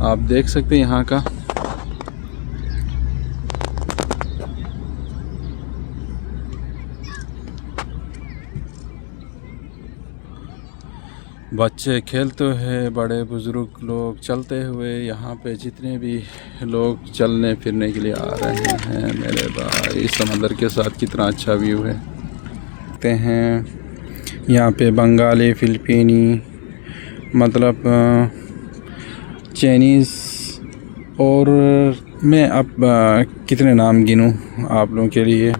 आप देख सकते हैं यहाँ का बच्चे खेलते हैं, बड़े बुजुर्ग लोग चलते हुए, यहाँ पे जितने भी लोग चलने फिरने के लिए आ रहे हैं। मेरे भाई समंदर के साथ कितना अच्छा व्यू है। देखते हैं यहाँ पे बंगाली, फिलिपीनी, मतलब चाइनीज़, और मैं अब कितने नाम गिनूँ आप लोगों के लिए।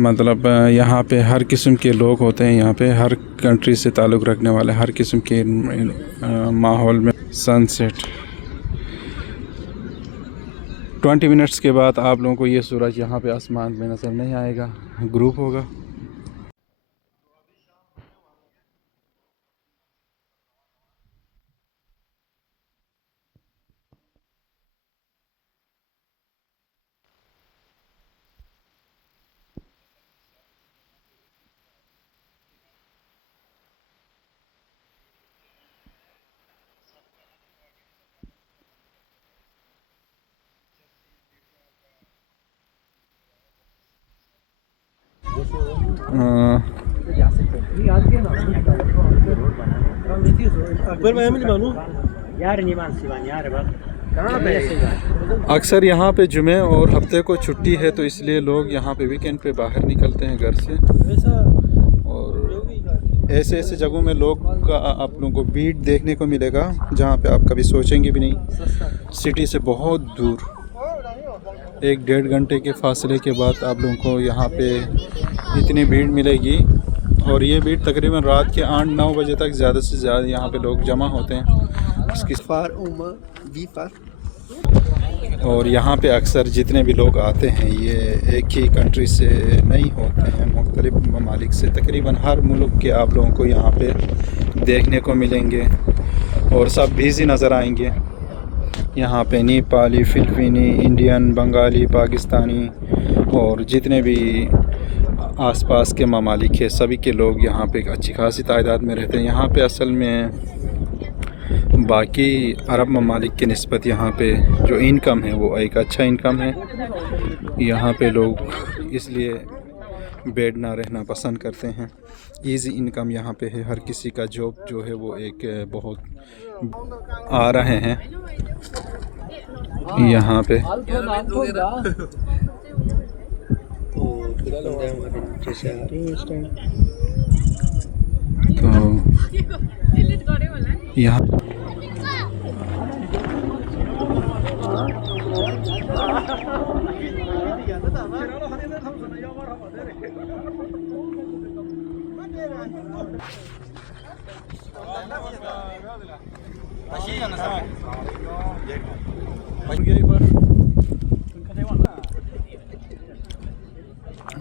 मतलब यहाँ पे हर किस्म के लोग होते हैं, यहाँ पे हर कंट्री से ताल्लुक़ रखने वाले, हर किस्म के माहौल में। सनसेट 20 मिनट्स के बाद आप लोगों को ये सूरज यहाँ पे आसमान में नज़र नहीं आएगा, ग्रुप होगा। अक्सर यहाँ पे जुमे और हफ्ते को छुट्टी है, तो इसलिए लोग यहाँ पे वीकेंड पे बाहर निकलते हैं घर से। और ऐसे ऐसे जगहों में लोग का आप लोगों को भीड़ देखने को मिलेगा जहाँ पे आप कभी सोचेंगे भी नहीं। सिटी से बहुत दूर 1-1.5 घंटे के फासले के बाद आप लोगों को यहाँ पे इतनी भीड़ मिलेगी। और ये भीड़ तकरीबन रात के 8-9 बजे तक ज़्यादा से ज़्यादा यहाँ पे लोग जमा होते हैं। इसकी और यहाँ पे अक्सर जितने भी लोग आते हैं ये एक ही कंट्री से नहीं होते हैं, मुख्तलिफ ममालिक से। तकरीबन हर मुल्क के आप लोगों को यहाँ पे देखने को मिलेंगे और सब बिज़ी नज़र आएंगे। यहाँ पे नेपाली, फिलिपीनी, इंडियन, बंगाली, पाकिस्तानी और जितने भी आसपास के ममालिक है, सभी के लोग यहाँ पे अच्छी खासी तादाद में रहते हैं। यहाँ पे असल में बाकी अरब ममालिक के निस्बत यहाँ पे जो इनकम है वो एक अच्छा इनकम है। यहाँ पे लोग इसलिए बैठना रहना पसंद करते हैं। इजी इनकम यहाँ पे है, हर किसी का जॉब जो है वो एक बहुत आ रहे हैं यहाँ पे। तो यहाँ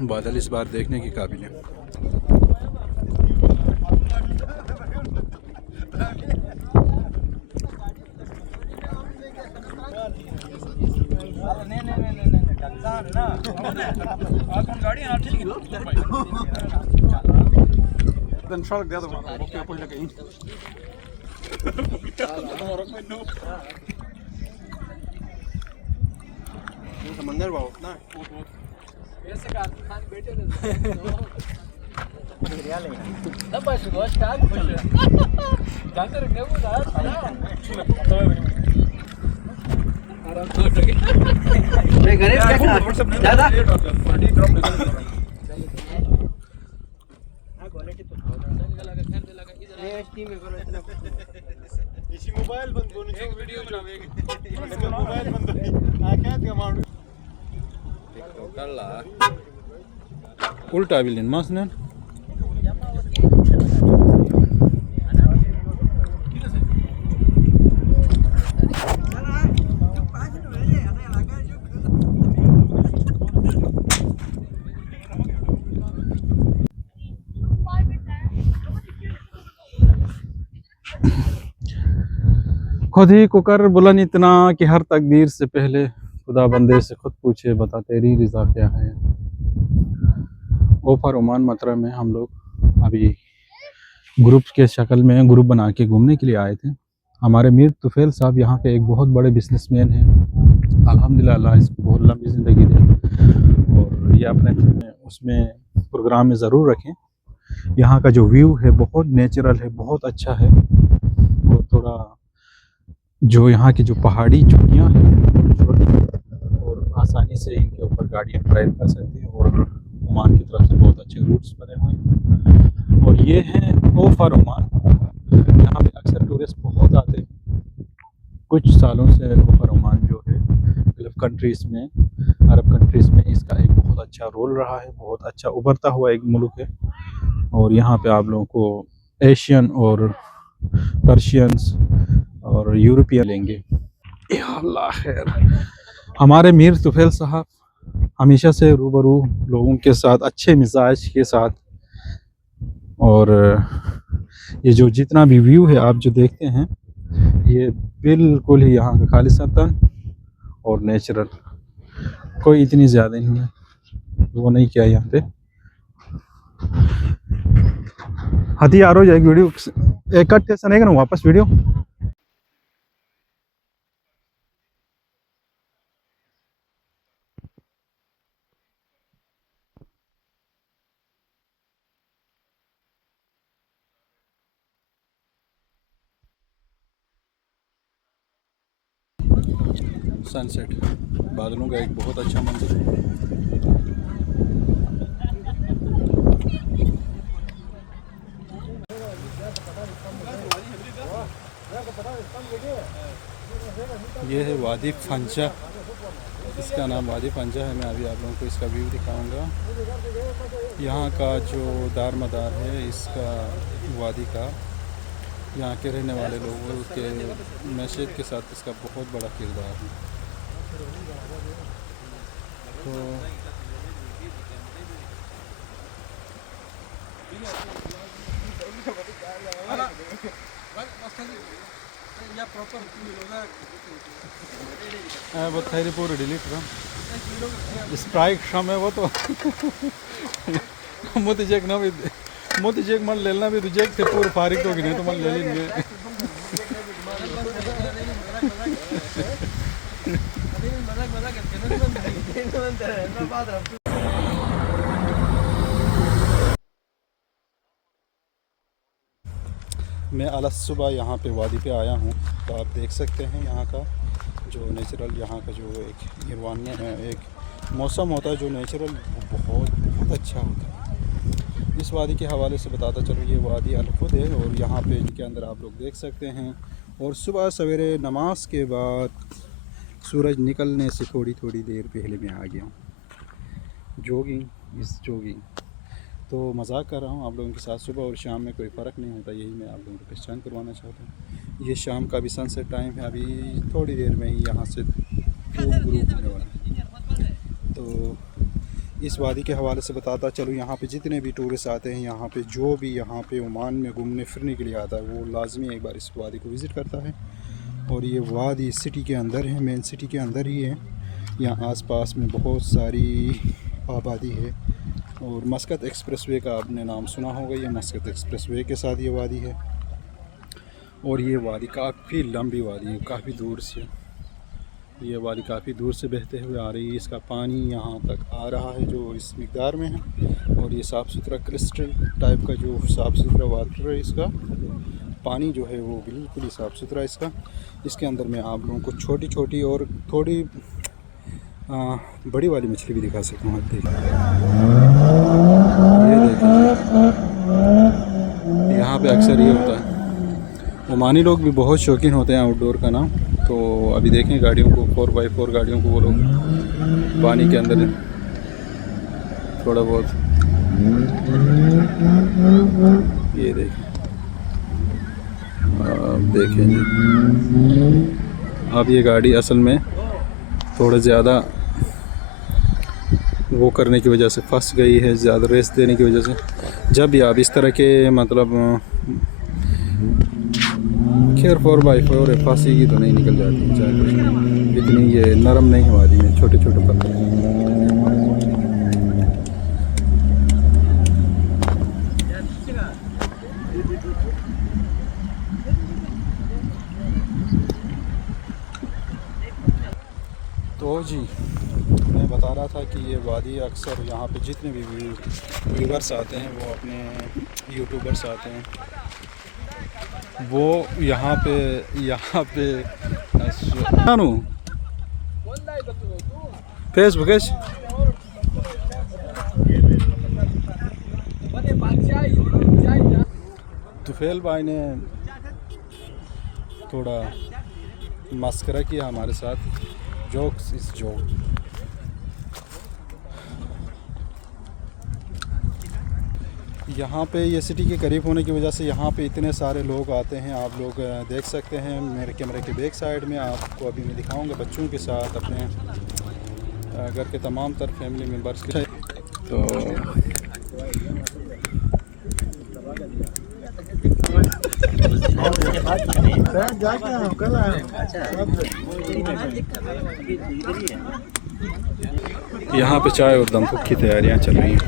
बादल इस बार देखने के काबिल है। समंदर भाव ना मोबाइल बंद वीडियो बनावेगा मोबाइल बंद उल्टा बिलिन मासने खुद ही को कर बुलंद इतना कि हर तकदीर से पहले खुदा बंदे से खुद पूछे, बता तेरी रज़ा क्या है। ओफर ओमान मतरा में हम लोग अभी ग्रुप के शक्ल में ग्रुप बना के घूमने के लिए आए थे। हमारे मीर तुफैल साहब यहाँ पे एक बहुत बड़े बिजनेसमैन हैं। अल्हम्दुलिल्लाह, अल्लाह इसको बहुत लंबी ज़िंदगी दे और ये अपने उसमें प्रोग्राम में ज़रूर रखें। यहाँ का जो व्यू है बहुत नेचुरल है, बहुत अच्छा है। और थोड़ा जो यहाँ की जो पहाड़ी चोटियाँ हैं बहुत छोटी हैं और आसानी से इनके ऊपर गाड़ियाँ ड्राइव कर सकते हैं और ओमान की तरफ से बहुत अच्छे रूट्स बने हुए हैं। और ये है ओफर ओमान। यहाँ पे अक्सर टूरिस्ट बहुत आते हैं। कुछ सालों से ओफर ओमान जो है गल्फ कंट्रीज़ में, अरब कंट्रीज़ में इसका एक बहुत अच्छा रोल रहा है, बहुत अच्छा उभरता हुआ एक मुल्क है। और यहाँ पे आप लोगों को एशियन और पर्शियंस और यूरोपियन लेंगे। या अल्लाह खैर। हमारे मीर तुफैल साहब हमेशा से रूबरू लोगों के साथ अच्छे मिजाज के साथ, और ये जो जितना भी व्यू है आप जो देखते हैं ये बिल्कुल ही यहाँ का खालिसतन और नेचुरल, कोई इतनी ज़्यादा नहीं है वो नहीं किया यहाँ पे। हाथी आ रहा है, एक वीडियो एक कट ऐसा नहीं करना वापस वीडियो। सनसेट, बादलों का एक बहुत अच्छा मंजर है। ये है वादी फंजा, इसका नाम वादी फंजा है। मैं अभी आप लोगों को इसका व्यू दिखाऊंगा। यहाँ का जो दारमदार है इसका वादी का, यहाँ के रहने वाले लोगों के मैशेत के साथ इसका बहुत बड़ा किरदार है। तो वो थैरी पूरी डिलीट कर स्प्राइक शाम है वो तो मोती चेक ना भी मोती चेक मन लेना भी तुझे थे पूरे फारिग तो नहीं तो मन ले लेंगे। मैं अलग सुबह यहाँ पे वादी पे आया हूँ, तो आप देख सकते हैं यहाँ का जो नेचुरल, यहाँ का जो एक एक मौसम होता है जो नेचुरल, बहुत बहुत अच्छा होता है। इस वादी के हवाले से बताता चलो, ये वादी अलखुद है और यहाँ पे के अंदर आप लोग देख सकते हैं। और सुबह सवेरे नमाज के बाद सूरज निकलने से थोड़ी थोड़ी देर पहले मैं आ गया हूँ जॉगिंग। तो मजाक कर रहा हूँ आप लोगों के साथ। सुबह और शाम में कोई फ़र्क नहीं होता, यही मैं आप लोगों को पहचान करवाना चाहता हूँ। ये शाम का भी सनसेट टाइम है, अभी थोड़ी देर में ही यहाँ से ग्रुप होने वाला है। तो इस वादी के हवाले से बताता चलो, यहाँ पे जितने भी टूरिस्ट आते हैं, यहाँ पे जो भी यहाँ पे ओमान में घूमने फिरने के लिए आता है वो लाजमी एक बार इस वादी को विज़िट करता है। और ये वादी सिटी के अंदर है, मेन सिटी के अंदर ही है। यहाँ आसपास में बहुत सारी आबादी है। और मस्कत एक्सप्रेसवे का आपने नाम सुना होगा, ये मस्कत एक्सप्रेसवे के साथ ये वादी है। और ये वादी काफ़ी लंबी वादी है, काफ़ी दूर से ये वादी काफ़ी दूर से बहते हुए आ रही है। इसका पानी यहाँ तक आ रहा है जो इस मिक़दार में है। और ये साफ़ सुथरा क्रिस्टल टाइप का जो साफ़ सुथरा वाटर है, इसका पानी जो है वो बिल्कुल ही साफ़ सुथरा इसका। इसके अंदर मैं आप लोगों को छोटी छोटी और थोड़ी बड़ी वाली मछली भी दिखा सकता हूँ। आप देखिए, ये देखिए, यहाँ पे अक्सर ये होता है। ओमानी लोग भी बहुत शौकीन होते हैं आउटडोर का ना। तो अभी देखें गाड़ियों को, 4x4 गाड़ियों को वो लोग पानी के अंदर थोड़ा बहुत, ये देखें, आप देखें जी। अब ये गाड़ी असल में थोड़ा ज़्यादा वो करने की वजह से फंस गई है, ज़्यादा रेस देने की वजह से। जब भी आप इस तरह के मतलब खैर 4x4 फांसी की तो नहीं निकल जाती, चाहे कुछ नहीं, इतनी ये नरम नहीं हुआ दी में छोटे छोटे पत्थर। तो जी मैं बता रहा था कि ये वादी अक्सर यहाँ पे जितने भी व्यूवर्स आते हैं वो अपने यूट्यूबर्स आते हैं वो यहाँ पे नानू फेसबुक तुफेल भाई ने थोड़ा मस्करा किया हमारे साथ जोक्स इस जोक यहाँ पे ये सिटी के करीब होने की वजह से यहाँ पे इतने सारे लोग आते हैं। आप लोग देख सकते हैं मेरे कैमरे के बैक साइड में। आपको अभी मैं दिखाऊंगा बच्चों के साथ अपने घर के तमाम तर फैमिली मेम्बर्स के तो यहाँ पे चाय और दमपुक की तैयारियाँ चल रही हैं।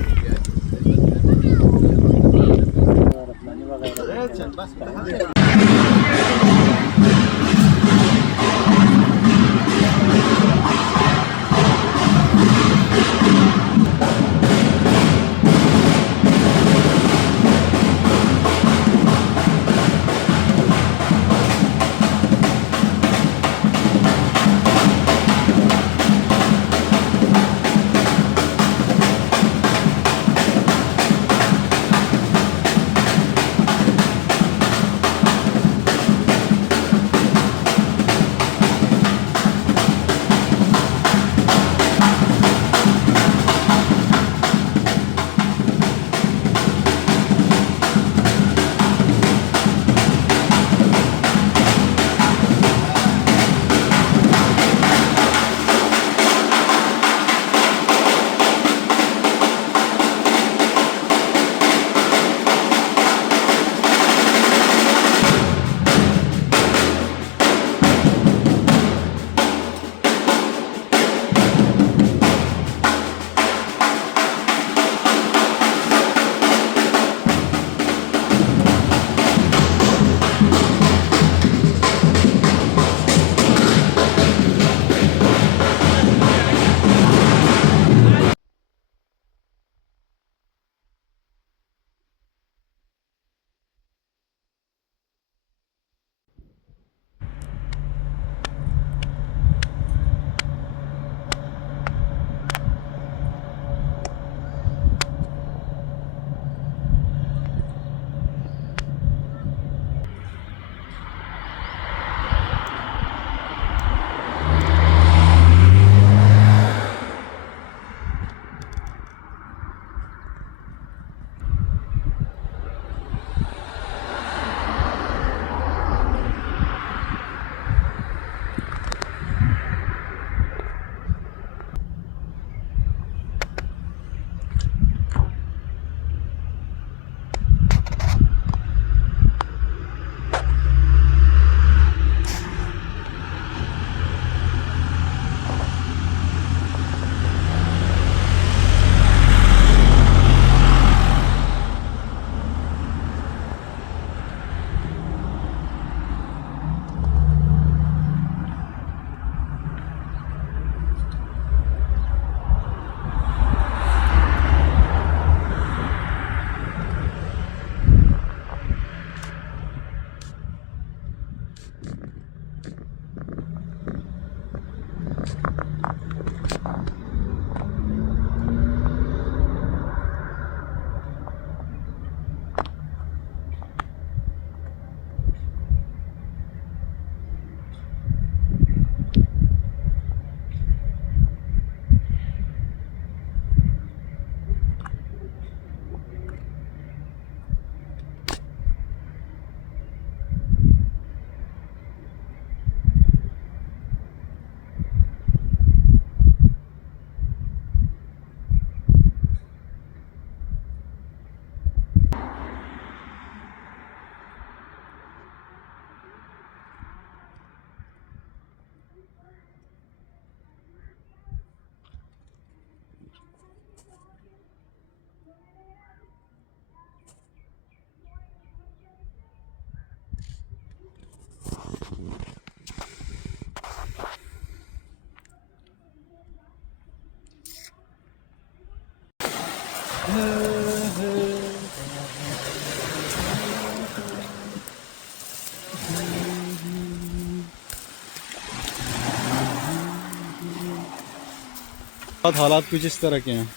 हालात कुछ इस तरह के हैं।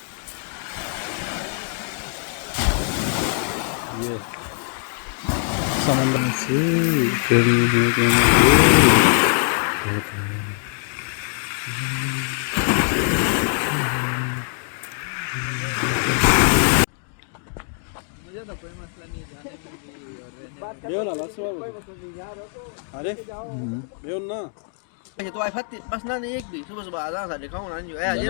ये समंदर से अरे ना तो आई फत्ती बस ना नहीं एक भी सुबह सुबह आजा सा दिखाऊं ना जो है ये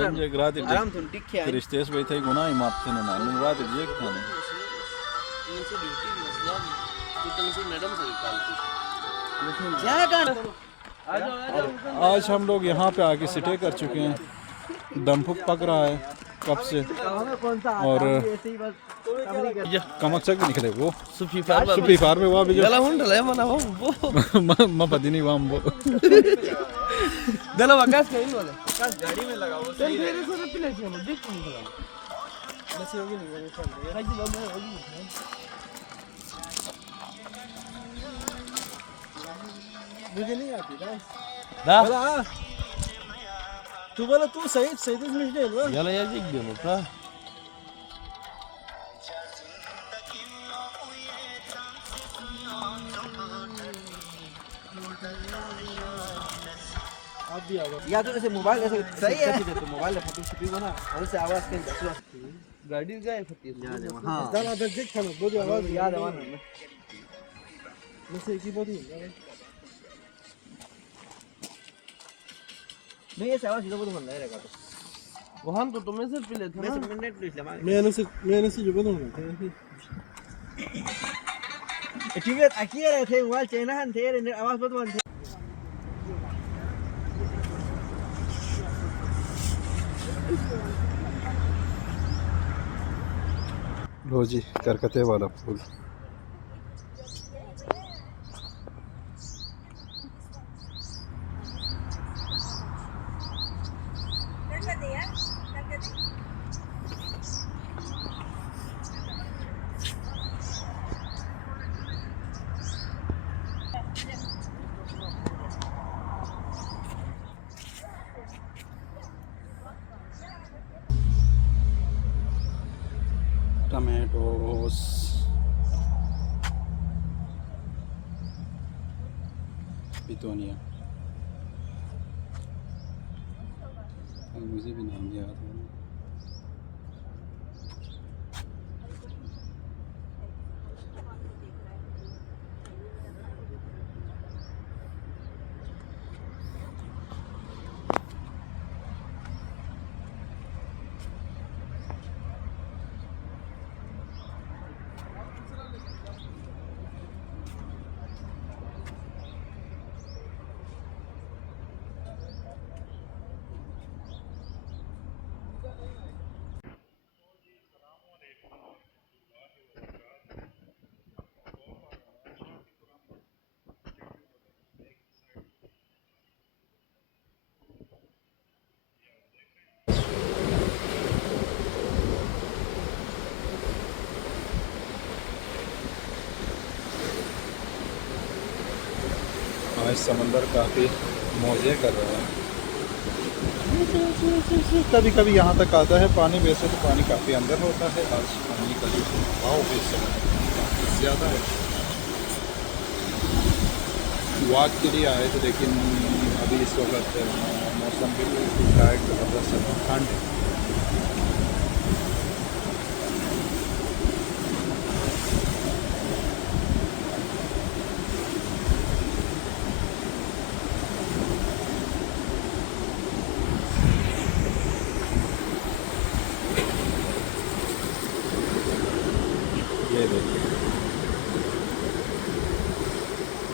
आराम तुम टिक है रिश्तेस पे थे गुना ही मापते ना ना रात ये था क्या कर आज हम लोग यहाँ पे आके सिटे कर चुके हैं। दमफुक पक रहा है कब से और कमक्सक भी निकले वो सुफी फार में वहाँ भी गला हुंडल है मना वो मैं पता नहीं वहाँ वो गला वकास कहीं वाले वकास गाड़ी में लगा वो सही है तेरे से पिले से देख नहीं लगा बस होगी नहीं वो चल रहा है जी लो मैं होगी मुझे नहीं आती दा तू बोला तू सही सही तो मिल गया याला या एक दिन होता या तो ऐसे मोबाइल ऐसे सही है तो मोबाइल फोटो शूटिंग बना और से आवाज के दसवा गाड़ी गए फटी हां दादा देख था ना बोली आवाज याद आवा ना मुझे की बोली नहीं ऐसे आवाज जो बोल मन नहीं रहेगा तो वहां तो तुम्हें से पीले था ना मैंने से जो बोलूं ठीक है aquí era थे मोबाइल चाइना हन थे आवाज बहुत मन लो जी करकते वाला फूल टमेटोस पितोनिया मुझे भी नाम याद है आज समंदर काफ़ी मौजे कर रहा है। कभी कभी यहाँ तक आता है पानी, वैसे तो पानी काफ़ी अंदर होता है। आज पानी का जो भाव भी काफ़ी ज़्यादा है। वॉक के लिए आए थे लेकिन अभी इस वक्त मौसम बिल्कुल टाइट ज़बरदस्त ठंड है। ये देखिए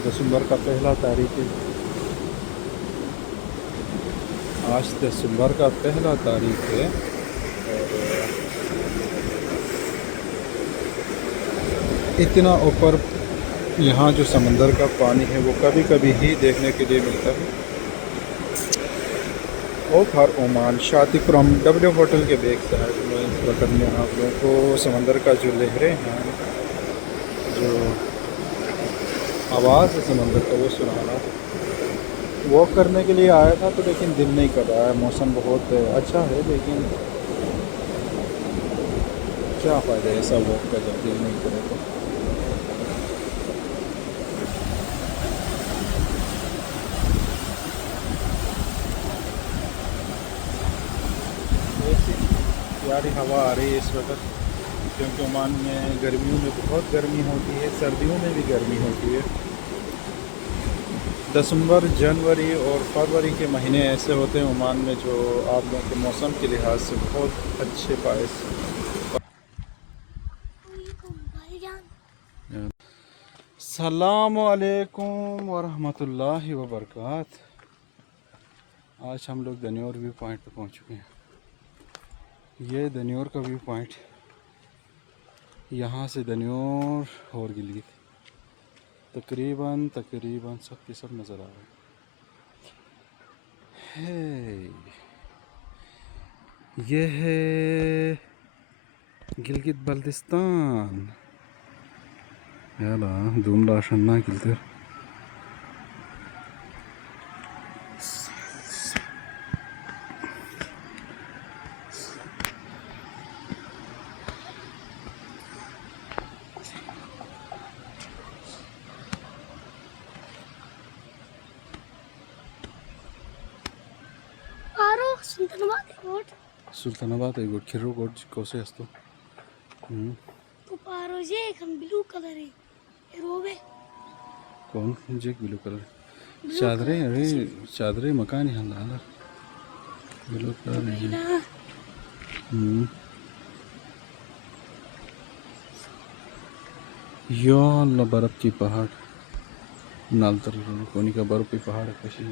दिसंबर का पहला तारीख है। आज दिसंबर का पहला तारीख है और इतना ऊपर यहाँ जो समंदर का पानी है वो कभी कभी ही देखने के लिए मिलता है। और ओमान शाती फ्रॉम डब्ल्यू होटल के बैक साइड में इस वक्त में आप लोगों को समंदर का जो लहरें हैं, जो आवाज़ है समंदर का, वो सुनाना वॉक करने के लिए आया था तो लेकिन दिल नहीं कर रहा है। मौसम बहुत अच्छा है लेकिन क्या फ़ायदा है ऐसा वॉक का जब दिल नहीं करे तो। ऐसी प्यारी हवा आ रही है इस वक्त, क्योंकि ओमान में गर्मियों में बहुत गर्मी होती है, सर्दियों में भी गर्मी होती है। दिसंबर, जनवरी और फरवरी के महीने ऐसे होते हैं ओमान में जो आप लोगों के मौसम के लिहाज से बहुत अच्छे पाए। अस्सलामु अलैकुम वरहमतुल्लाहि वबरकात। आज हम लोग दनियोर व्यू पॉइंट पे पहुंच चुके हैं। ये दनियोर का व्यू पॉइंट, यहाँ से दनियोर और गिलगित तकरीबन सब के सब नज़र आ रहे हैं। ये है गिलगित बल्तिस्तान। याला धूम राशन ना गिलते सुल्तानाबाद एक गोट खिरो गोट कौसे असतो तो पारो जे एक हम ब्लू कलर है रोबे कौन जे ब्लू कलर चादरे अरे चादरे मकान है हाला ब्लू कलर है। यो अल्लाह बर्फ की पहाड़ नालतर कोनी का बर्फ की पहाड़ है कशी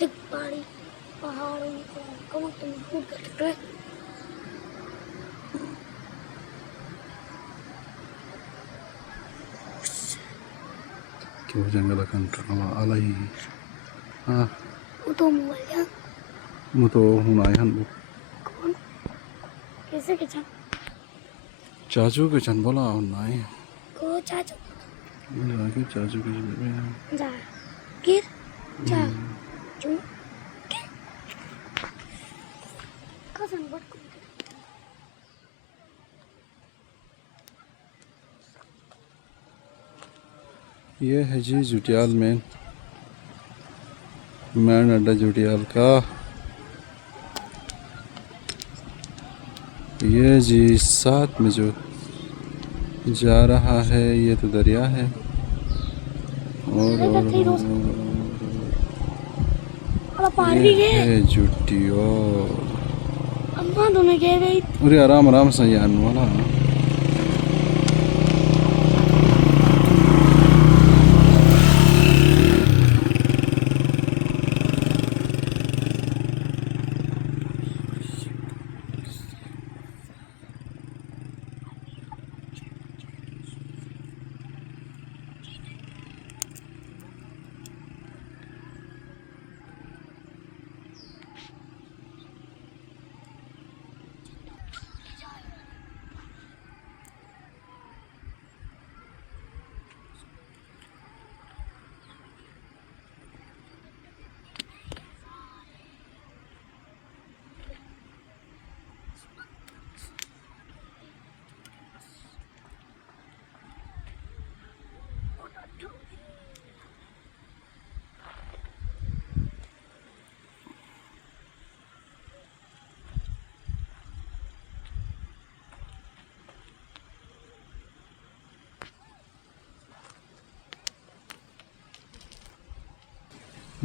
एक पहाड़ी पहाड़ों को कम तुम फूट कर रहे क्यों जंगल कंट्रोल अलई हाँ वो तो मोबाइल मु तो हूँ आए हन कौन कैसे के चल चाचू के चन बोला हूँ आए को चाचू जाके चाचू के जा गिर जा चू कसन बट को ये है जी जुटियाल में मैन अड्डा जुटियाल का। ये जी साथ में जो जा रहा है ये तो दरिया है और पहाड़ी ये है है जुटियाल। अम्मा दोनों गए भाई अरे आराम आराम से यान वाला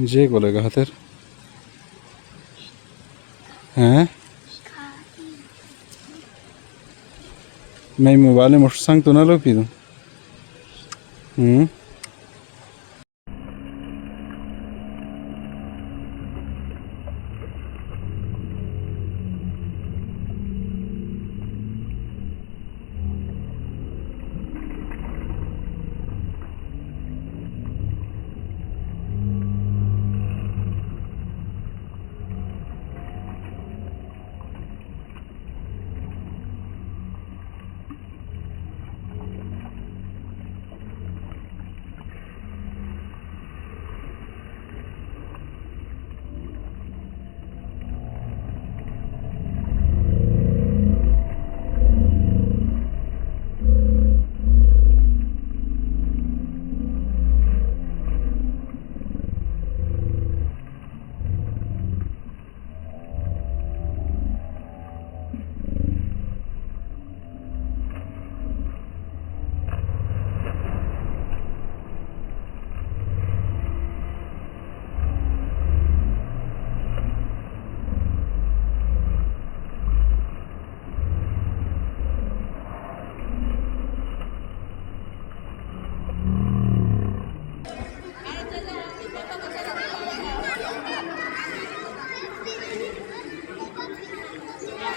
जे बोलेगा हतर हैं मैं मोबाइल में मोटरसाइकिल तो ना लो पी दूँ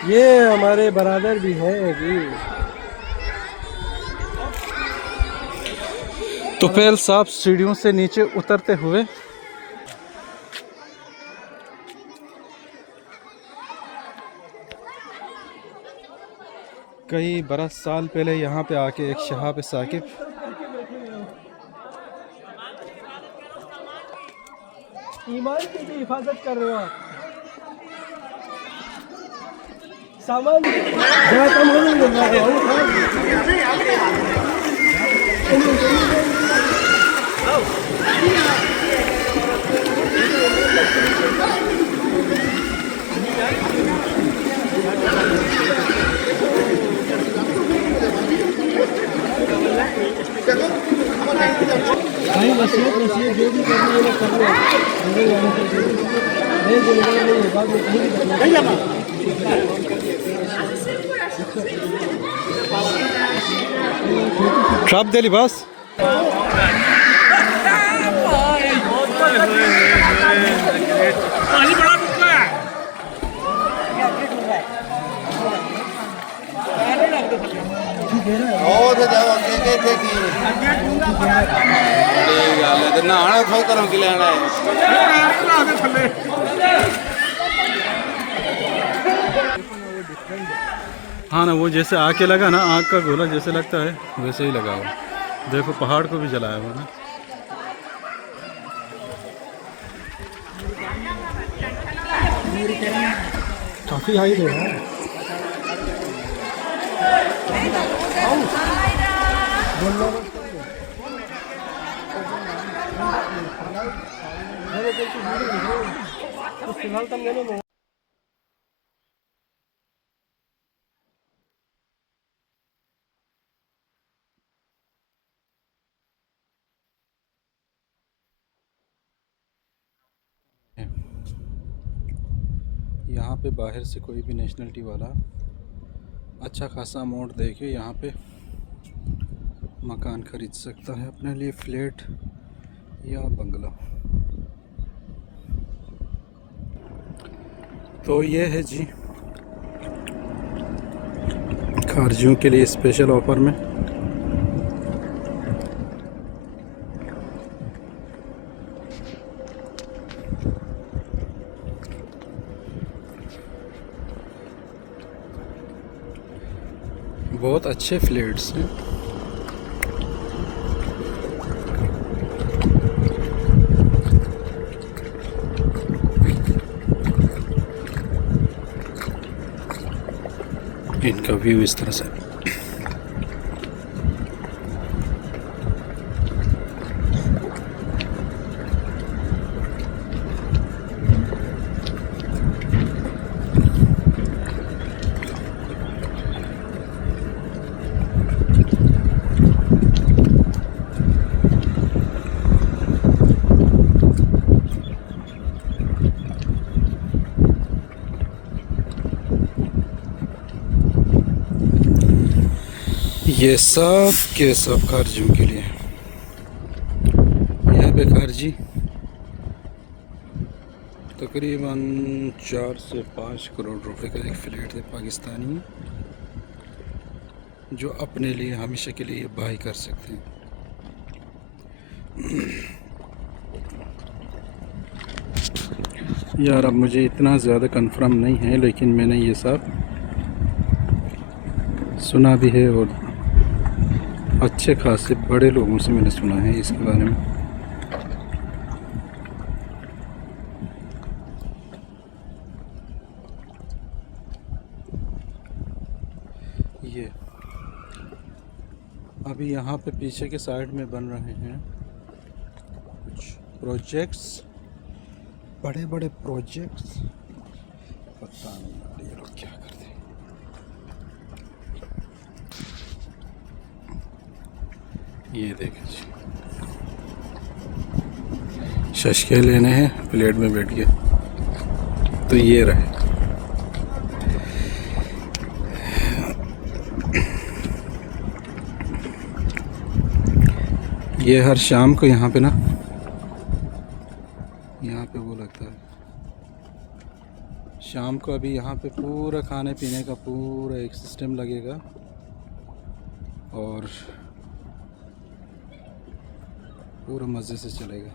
ये हमारे बरादर भी हैं जी। तुफैल साहब सीढ़ियों से नीचे उतरते हुए कई बरस साल पहले यहाँ पे आके एक शहाब साकिब ईमान की भी हिफाजत कर रहे हो आप। सामान जरा कम हो भाई वसीयत जो भी करना है कर लो। नहीं जिम्मेदार नहीं है, बाद में कहीं भी करना। ट्रप दे लिबास नहाना थो करों की लेना है। हाँ ना, वो जैसे आग के लगा ना, आग का गोला जैसे लगता है वैसे ही लगा हुआ। देखो पहाड़ को भी जलाया हुआ ना। काफी हाई है। फिलहाल तुम लेने में यहाँ पे बाहर से कोई भी नेशनलिटी वाला अच्छा खासा अमाउंट दे के यहाँ पे मकान ख़रीद सकता है अपने लिए, फ्लैट या बंगला। तो ये है जी खारजियों के लिए स्पेशल ऑफ़र में। बहुत अच्छे फ्लैट्स हैं। इनका व्यू इस तरह से। ये सब के सब खारजियों के लिए। यहाँ पे खारजी तकरीबन 4 से 5 करोड़ रुपए का एक फ्लैट है पाकिस्तानी, जो अपने लिए हमेशा के लिए बाई कर सकते हैं। यार अब मुझे इतना ज़्यादा कंफर्म नहीं है, लेकिन मैंने ये सब सुना भी है और अच्छे खासे बड़े लोगों से मैंने सुना है इसके बारे में। ये अभी यहाँ पे पीछे के साइड में बन रहे हैं कुछ प्रोजेक्ट्स, बड़े बड़े प्रोजेक्ट्स। पता नहीं यार ये लोग क्या करते हैं। ये देखें जी, शशके लेने हैं, प्लेट में बैठ गए तो ये रहे। ये हर शाम को यहाँ पे ना, यहाँ पे वो लगता है शाम को अभी यहाँ पे पूरा खाने पीने का पूरा एक सिस्टम लगेगा और पूरा मज़े से चलेगा।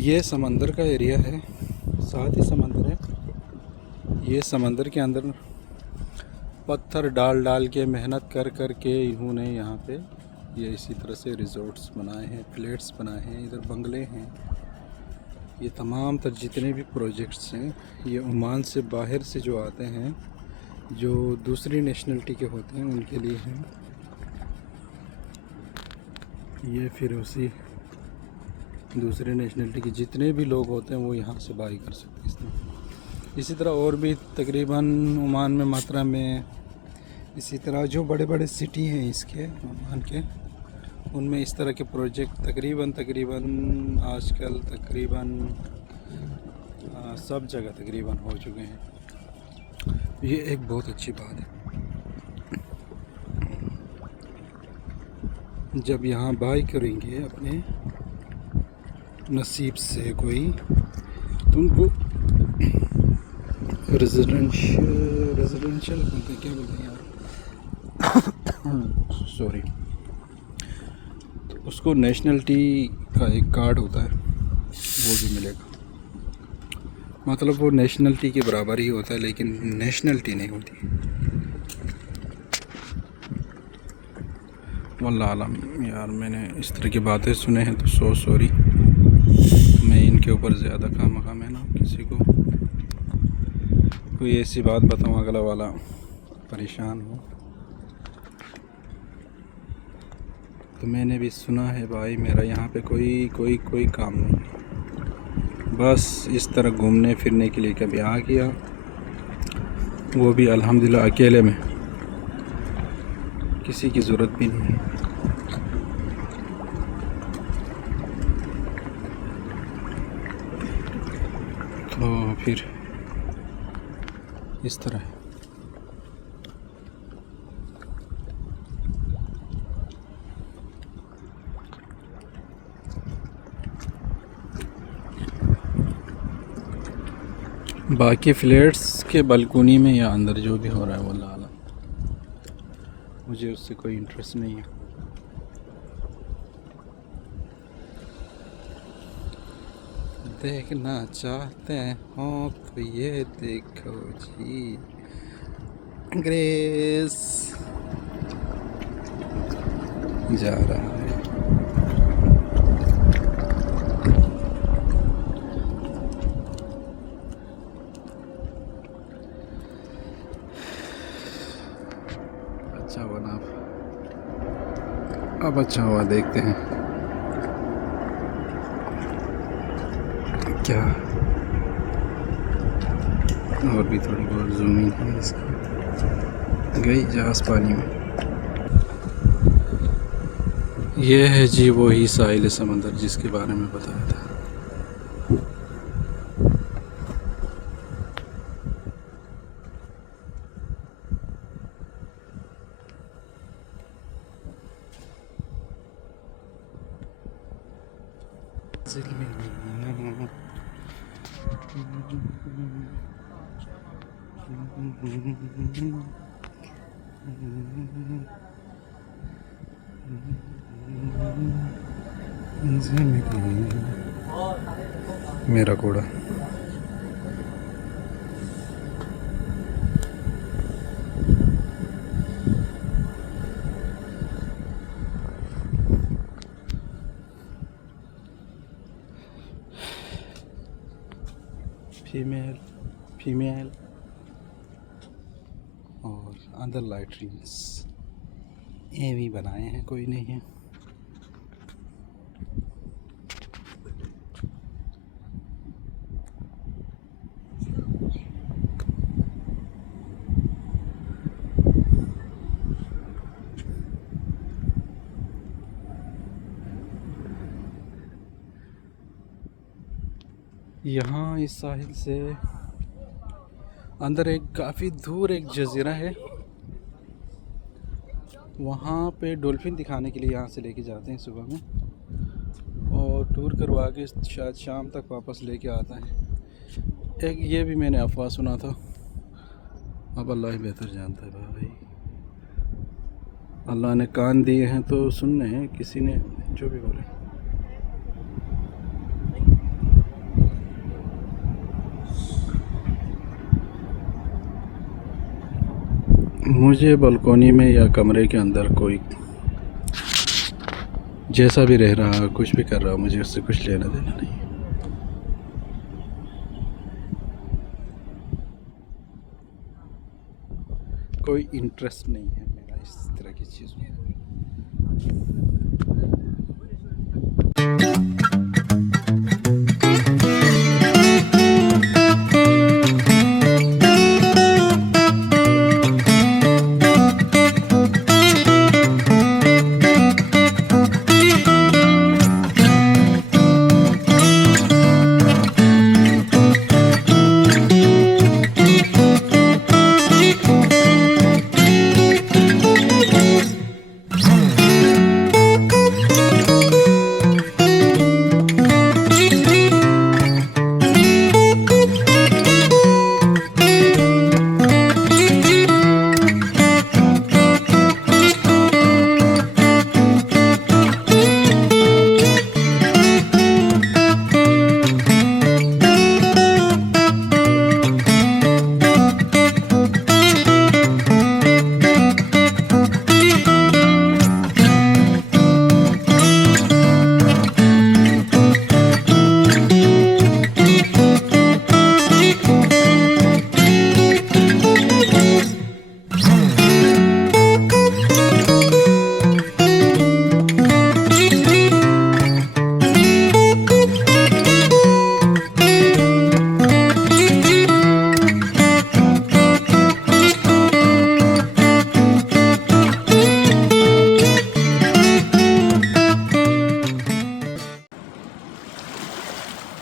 ये समंदर का एरिया है, साथ ही समंदर है। ये समंदर के अंदर पत्थर डाल डाल के मेहनत कर कर के इन्होंने यहाँ पे ये इसी तरह से रिजॉर्ट्स बनाए हैं, फ्लैट्स बनाए हैं, इधर बंगले हैं। ये तमाम तर जितने भी प्रोजेक्ट्स हैं ये ओमान से बाहर से जो आते हैं, जो दूसरी नेशनलिटी के होते हैं उनके लिए हैं। ये फिर उसी दूसरे नेशनलिटी के जितने भी लोग होते हैं वो यहाँ से बाई कर सकते हैं इसमें। इसी तरह और भी तकरीबन ओमान में मात्रा में इसी तरह जो बड़े बड़े सिटी हैं इसके ओमान के, उनमें इस तरह के प्रोजेक्ट तकरीबन आजकल सब जगह तकरीबन हो चुके हैं। ये एक बहुत अच्छी बात है। जब यहाँ बाई करेंगे अपने नसीब से कोई, तो उनको रेजिडेंशियल बोलते हैं, क्या बोलते हैं यार सॉरी, तो उसको नेशनलिटी का एक कार्ड होता है वो भी मिलेगा। मतलब वो नेशनलिटी के बराबर ही होता है लेकिन नेशनलिटी नहीं होती। वल्लाह आलम यार, मैंने इस तरह की बातें सुने हैं तो सॉरी। मैं इनके ऊपर ज़्यादा खामखा है ना किसी को कोई ऐसी बात बताऊँ अगला वाला परेशान हो। तो मैंने भी सुना है भाई, मेरा यहाँ पे कोई काम नहीं, बस इस तरह घूमने फिरने के लिए कभी आ गया, वो भी अल्हम्दुलिल्लाह अकेले में, किसी की ज़रूरत भी नहीं है। तो फिर इस तरह है। बाकी फ्लैट्स के बालकोनी में या अंदर जो भी हो रहा है वो लाला, मुझे उससे कोई इंटरेस्ट नहीं है। देखना चाहते हो तो ये देखो जी, ग्रेस जा रहा है। अच्छा बना, अब अच्छा हुआ, देखते हैं क्या। और भी थोड़ी बहुत जूमिंग है इसकी, गई जहाज़ पानी में। ये है जी वही साहिल समंदर जिसके बारे में बताया था। मेरा कूड़ा फीमेल और अंदर लाइट्रिंग्स ये भी बनाए हैं, कोई नहीं है। यहाँ इस साहिल से अंदर एक काफ़ी दूर एक जज़ीरा है, वहाँ पे डॉल्फिन दिखाने के लिए यहाँ से लेके जाते हैं सुबह में, और टूर करवा के शायद शाम तक वापस लेके आता है। एक ये भी मैंने अफवाह सुना था, अब अल्लाह ही बेहतर जानता है भाई। अल्लाह ने कान दिए हैं तो सुनने हैं, किसी ने जो भी बोले। मुझे बालकोनी में या कमरे के अंदर कोई जैसा भी रह रहा, कुछ भी कर रहा, मुझे उससे कुछ लेना देना नहीं। कोई इंटरेस्ट नहीं है मेरा इस तरह की चीज़ में।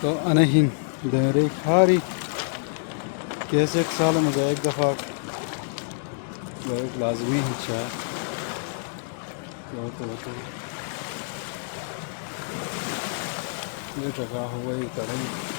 तो अनहीन दहरे खारी कैसे एक साल में एक दफ़ा एक लाजमी है चाय तो ये जगह हुआ ही करेंगे।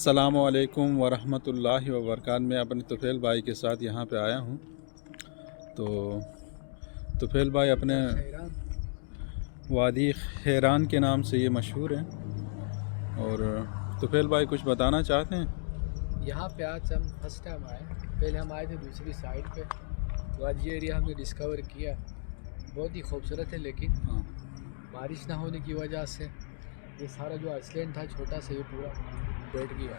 अस्सलामुअलैकुम वरहमतुल्लाहि वबरकातुहू। मैं अपने तुफैल भाई के साथ यहाँ पे आया हूँ। तो तुफैल भाई अपने वादी खैरान के नाम से ये मशहूर है। और तुफैल भाई कुछ बताना चाहते हैं? यहाँ पे आज हम फर्स्ट टाइम आए। पहले हम आए थे दूसरी साइड पे, तो आज ये एरिया हमने डिस्कवर किया। बहुत ही खूबसूरत है, लेकिन बारिश ना होने की वजह से ये सारा जो आइसलैंड था छोटा सा, ये पूरा बैठ गया।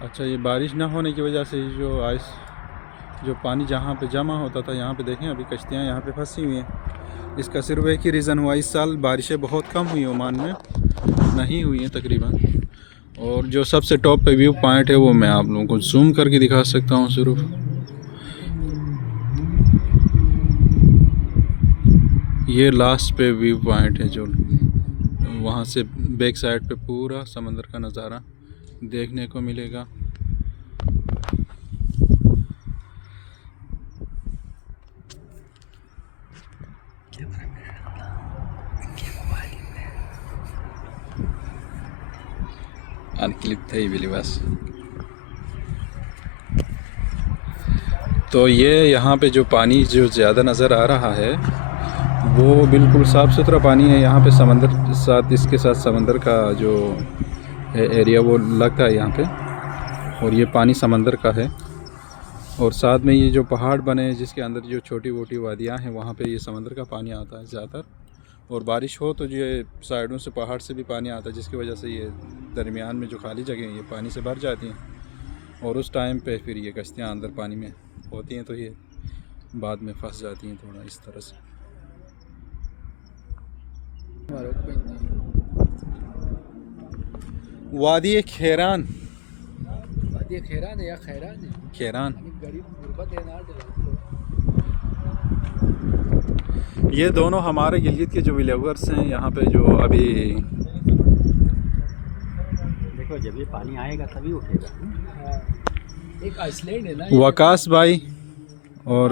अच्छा, ये बारिश ना होने की वजह से जो पानी जहाँ पे जमा होता था, यहाँ पे देखें अभी कश्तियाँ यहाँ पे फंसी हुई हैं। इसका सिर्फ एक ही रीज़न हुआ, इस साल बारिशें बहुत कम हुई ओमान में, नहीं हुई हैं तकरीबन। और जो सबसे टॉप पे व्यू पॉइंट है वो मैं आप लोगों को जूम करके दिखा सकता हूँ। सिर्फ ये लास्ट पे व्यू पॉइंट है, जो वहाँ से बैक साइड पे पूरा समंदर का नज़ारा देखने को मिलेगा। अनक्लिप थे ही बस। तो ये यहाँ पे जो पानी जो ज़्यादा नज़र आ रहा है वो बिल्कुल साफ़ सुथरा पानी है। यहाँ पे समंदर साथ, इसके साथ समंदर का जो एरिया वो लगता है यहाँ पे, और ये पानी समंदर का है। और साथ में ये जो पहाड़ बने हैं जिसके अंदर जो छोटी मोटी वादियाँ हैं, वहाँ पे ये समंदर का पानी आता है ज़्यादातर। और बारिश हो तो ये साइडों से पहाड़ से भी पानी आता है, जिसकी वजह से ये दरमियान में जो खाली जगह हैं ये पानी से भर जाती हैं। और उस टाइम पे फिर ये कश्तियाँ अंदर पानी में होती हैं, तो ये बाद में फंस जाती हैं थोड़ा इस तरह से। वादी खैरान, वादी खैरान है या खैरान है? खैरान। गरीब गुरबत है ना। ये दोनों हमारे गिलगित के जो विलेजर्स हैं यहाँ पे, जो अभी देखो जब ये पानी आएगा तभी उठेगा। एक आइसलैंड है ना, वकास भाई और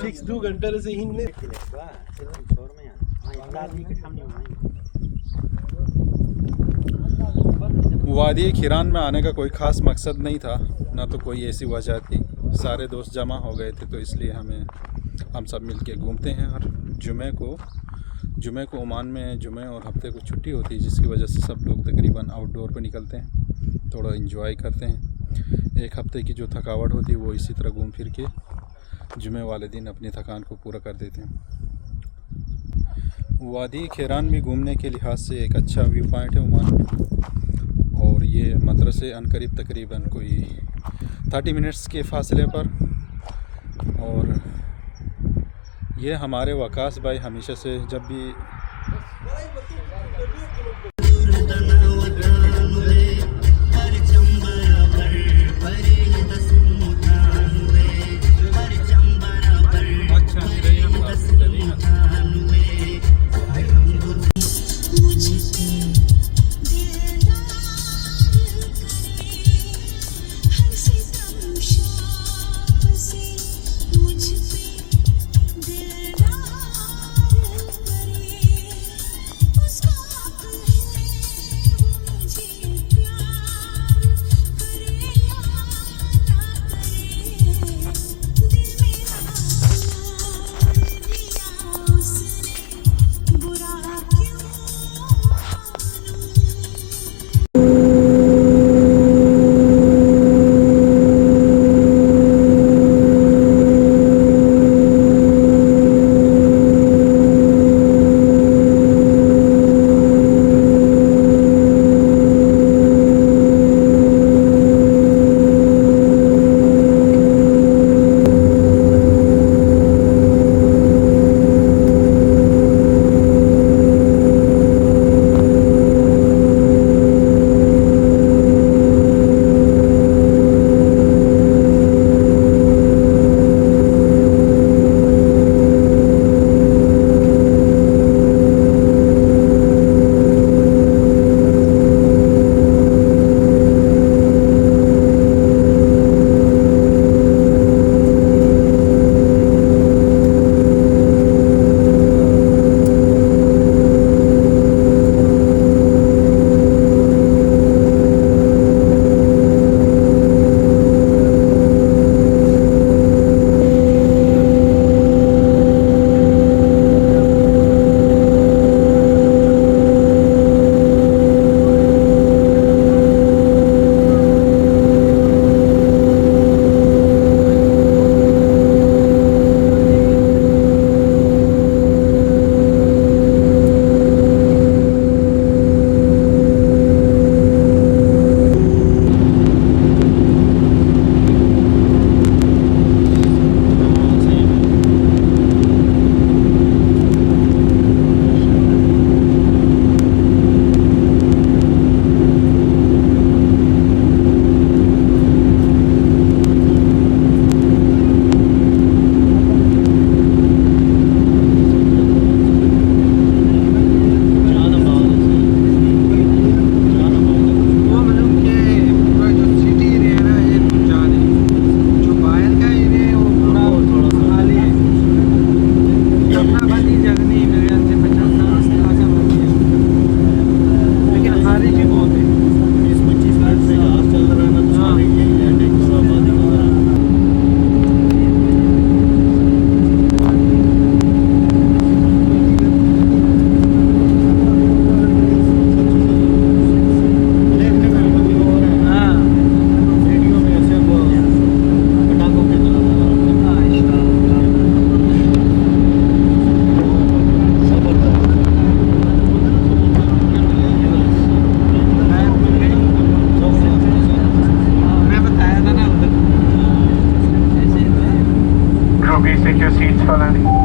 फिक्स 2 घंटे से ही वादी खैरान में आने का कोई ख़ास मकसद नहीं था, ना तो कोई ऐसी वजह थी। सारे दोस्त जमा हो गए थे, तो इसलिए हम सब मिलके घूमते हैं। हर जुमे को ओमान में जुमे और हफ्ते को छुट्टी होती है, जिसकी वजह से सब लोग तकरीबन आउटडोर पे निकलते हैं, थोड़ा एंजॉय करते हैं। एक हफ्ते की जो थकावट होती है वो इसी तरह घूम फिर के जुमे वाले दिन अपनी थकान को पूरा कर देते हैं। वादी खैरान भी घूमने के लिहाज से एक अच्छा व्यू पॉइंट है ओमान में। और ये मदरसे अनकरीब तकरीबन कोई 30 मिनट्स के फासले पर। और ये हमारे वकास भाई हमेशा से जब भी ऑलरेडी